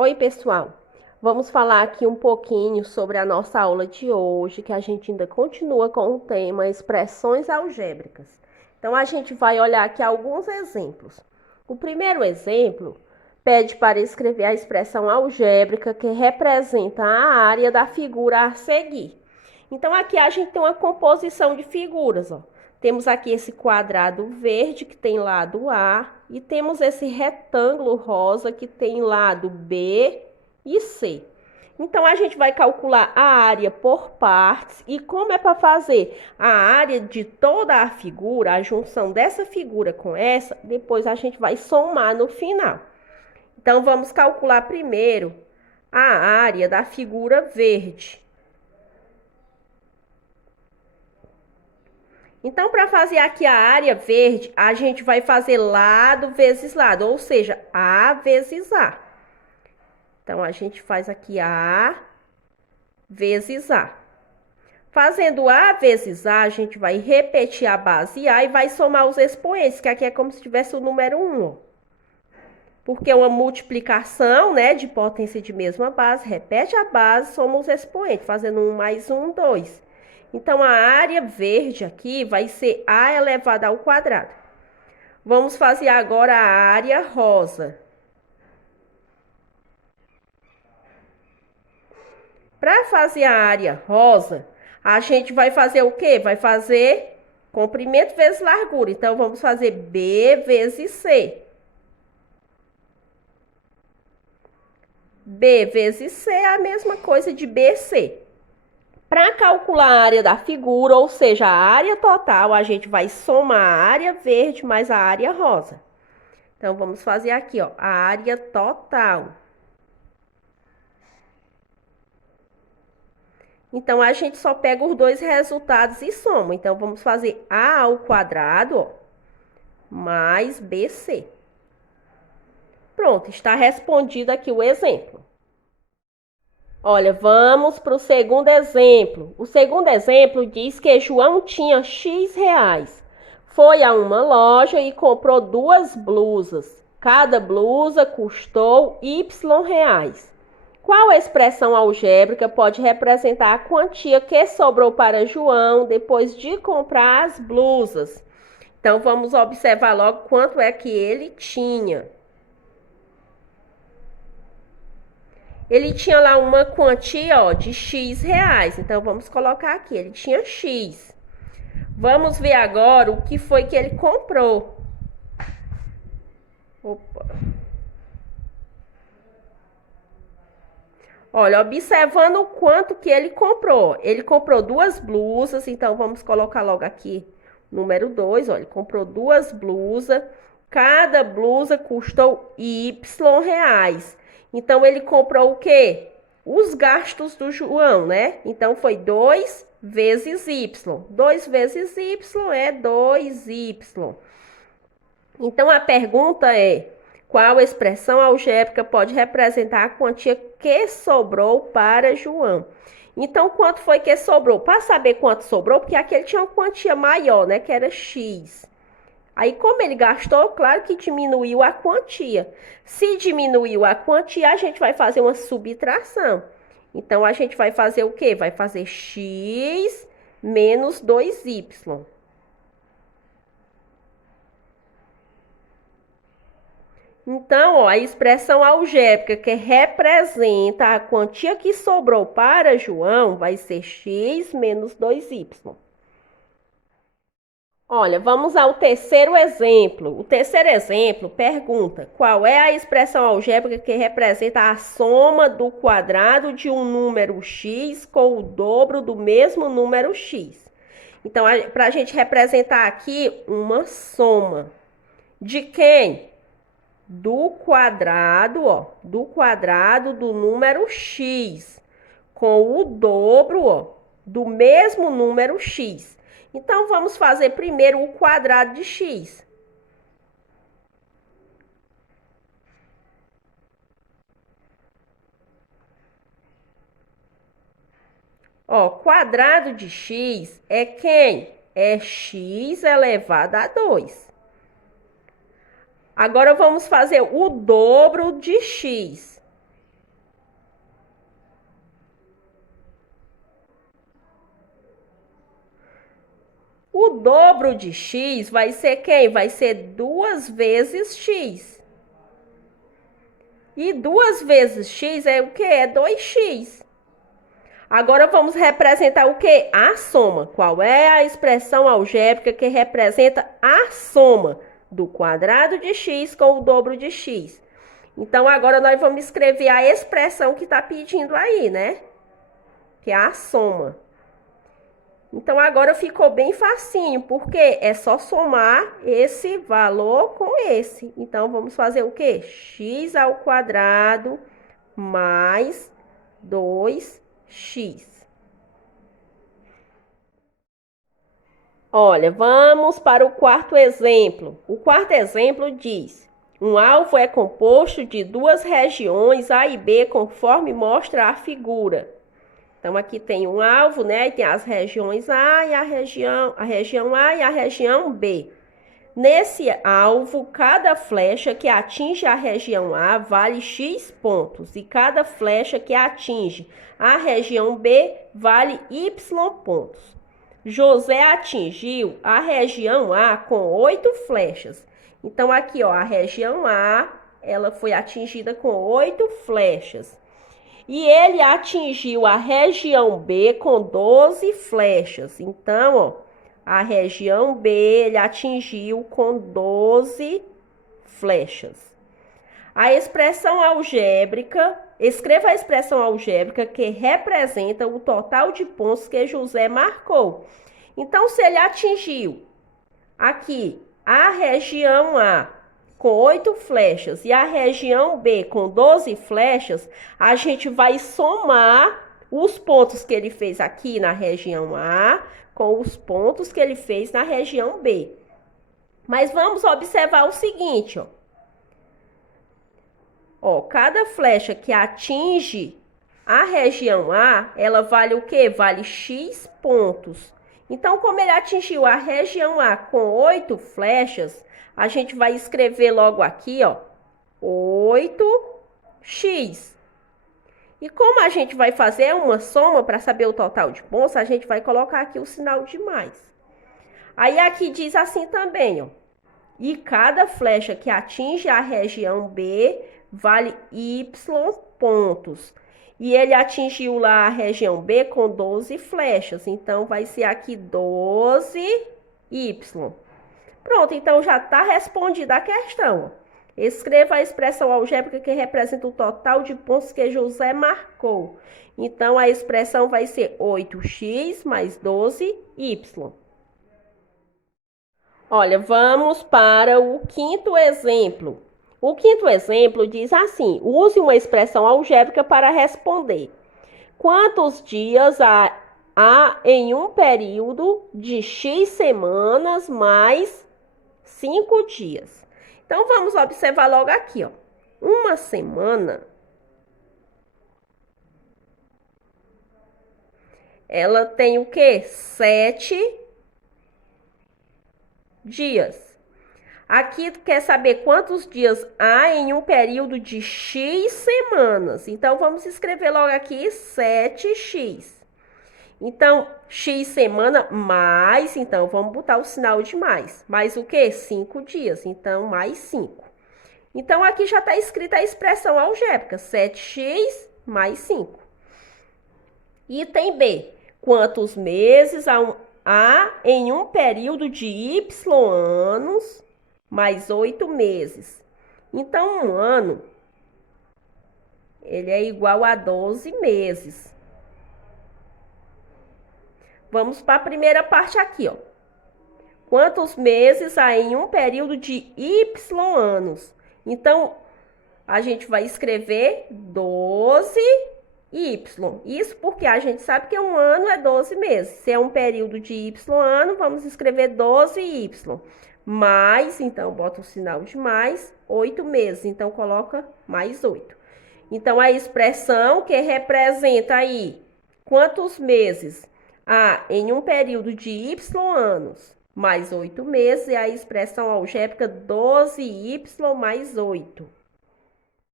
Oi, pessoal! Vamos falar aqui um pouquinho sobre a nossa aula de hoje, que a gente ainda continua com o tema expressões algébricas. Então, a gente vai olhar aqui alguns exemplos. O primeiro exemplo pede para escrever a expressão algébrica que representa a área da figura a seguir. Então, aqui a gente tem uma composição de figuras, ó. Temos aqui esse quadrado verde que tem lado A e temos esse retângulo rosa que tem lado B e C. Então, a gente vai calcular a área por partes e como é para fazer a área de toda a figura, a junção dessa figura com essa, depois a gente vai somar no final. Então, vamos calcular primeiro a área da figura verde. Então, para fazer aqui a área verde, a gente vai fazer lado vezes lado, ou seja, A vezes A. Então, a gente faz aqui A vezes A. Fazendo A vezes A, a gente vai repetir a base A e vai somar os expoentes, que aqui é como se tivesse o número 1. Porque é uma multiplicação, né, de potência de mesma base, repete a base, soma os expoentes, fazendo 1 mais 1, 2. Então, a área verde aqui vai ser A elevado ao quadrado. Vamos fazer agora a área rosa. Para fazer a área rosa, a gente vai fazer o quê? Vai fazer comprimento vezes largura. Então, vamos fazer B vezes C. B vezes C é a mesma coisa de BC. Para calcular a área da figura, ou seja, a área total, a gente vai somar a área verde mais a área rosa. Então, vamos fazer aqui, ó, a área total. Então, a gente só pega os dois resultados e soma. Então, vamos fazer A ao quadrado, ó, mais BC. Pronto, está respondido aqui o exemplo. Olha, vamos para o segundo exemplo. O segundo exemplo diz que João tinha X reais. Foi a uma loja e comprou 2 blusas. Cada blusa custou Y reais. Qual expressão algébrica pode representar a quantia que sobrou para João depois de comprar as blusas? Então, vamos observar logo quanto é que ele tinha. Ele tinha lá uma quantia, ó, de X reais. Então, vamos colocar aqui, ele tinha X. Vamos ver agora o que foi que ele comprou. Opa. Olha, observando o quanto que ele comprou. Ele comprou 2 blusas, então vamos colocar logo aqui número 2. Olha, ele comprou 2 blusas. Cada blusa custou Y reais. Então, ele comprou o quê? Os gastos do João, né? Então, foi 2 vezes Y. 2 vezes Y é 2Y. Então, a pergunta é: qual expressão algébrica pode representar a quantia que sobrou para João? Então, quanto foi que sobrou? Para saber quanto sobrou, porque aqui ele tinha uma quantia maior, né? Que era X. Aí, como ele gastou, claro que diminuiu a quantia. Se diminuiu a quantia, a gente vai fazer uma subtração. Então, a gente vai fazer o quê? Vai fazer X menos 2Y. Então, ó, a expressão algébrica que representa a quantia que sobrou para João vai ser X menos 2Y. Olha, vamos ao terceiro exemplo. O terceiro exemplo pergunta: qual é a expressão algébrica que representa a soma do quadrado de um número x com o dobro do mesmo número x? Então, para a gente representar aqui uma soma. De quem? Do quadrado, ó, do quadrado do número x com o dobro, ó, do mesmo número x. Então, vamos fazer primeiro o quadrado de x. Ó, quadrado de x é quem? É x elevado a 2. Agora, vamos fazer o dobro de x. O dobro de x vai ser quem? Vai ser 2 vezes x. E 2 vezes x é o quê? É 2x. Agora vamos representar o quê? A soma. Qual é a expressão algébrica que representa a soma do quadrado de x com o dobro de x? Então, agora nós vamos escrever a expressão que está pedindo aí, né? Que é a soma. Então, agora ficou bem facinho, porque é só somar esse valor com esse. Então, vamos fazer o quê? X ao quadrado mais 2x. Olha, vamos para o quarto exemplo. O quarto exemplo diz: um alvo é composto de duas regiões A e B, conforme mostra a figura. Então, aqui tem um alvo, né? E tem as regiões A e a região A e a região B. Nesse alvo, cada flecha que atinge a região A vale X pontos. E cada flecha que atinge a região B vale Y pontos. José atingiu a região A com 8 flechas. Então, aqui, ó, a região A, ela foi atingida com 8 flechas. E ele atingiu a região B com 12 flechas. Então, ó, a região B ele atingiu com 12 flechas. A expressão algébrica, escreva a expressão algébrica que representa o total de pontos que José marcou. Então, se ele atingiu aqui a região A com 8 flechas e a região B com 12 flechas, a gente vai somar os pontos que ele fez aqui na região A com os pontos que ele fez na região B. Mas vamos observar o seguinte, ó. Ó, cada flecha que atinge a região A, ela vale o quê? Vale X pontos. Então, como ele atingiu a região A com 8 flechas, a gente vai escrever logo aqui, ó, 8x. E como a gente vai fazer uma soma para saber o total de pontos, a gente vai colocar aqui o sinal de mais. Aí aqui diz assim também, ó. E cada flecha que atinge a região B vale Y pontos. E ele atingiu lá a região B com 12 flechas. Então, vai ser aqui 12Y. Pronto, então já está respondida a questão. Escreva a expressão algébrica que representa o total de pontos que José marcou. Então, a expressão vai ser 8x mais 12y. Olha, vamos para o quinto exemplo. O quinto exemplo diz assim: use uma expressão algébrica para responder. Quantos dias há em um período de X semanas mais 5 dias? Então, vamos observar logo aqui, ó. Uma semana, ela tem o quê? 7 dias. Aqui quer saber quantos dias há em um período de X semanas. Então, vamos escrever logo aqui 7x. Então, X semana mais, então, vamos botar o sinal de mais. Mais o quê? 5 dias. Então, mais 5. Então, aqui já está escrita a expressão algébrica. 7x mais 5. Item B. Quantos meses há em um período de Y anos mais 8 meses? Então, um ano, ele é igual a 12 meses. Vamos para a primeira parte aqui, ó. Quantos meses há em um período de Y anos? Então, a gente vai escrever 12y. Isso porque a gente sabe que um ano é 12 meses. Se é um período de Y ano, vamos escrever 12y. Mais, então, bota o sinal de mais, 8 meses. Então, coloca mais 8. Então, a expressão que representa aí quantos meses há em um período de Y anos mais 8 meses é a expressão algébrica 12y mais 8.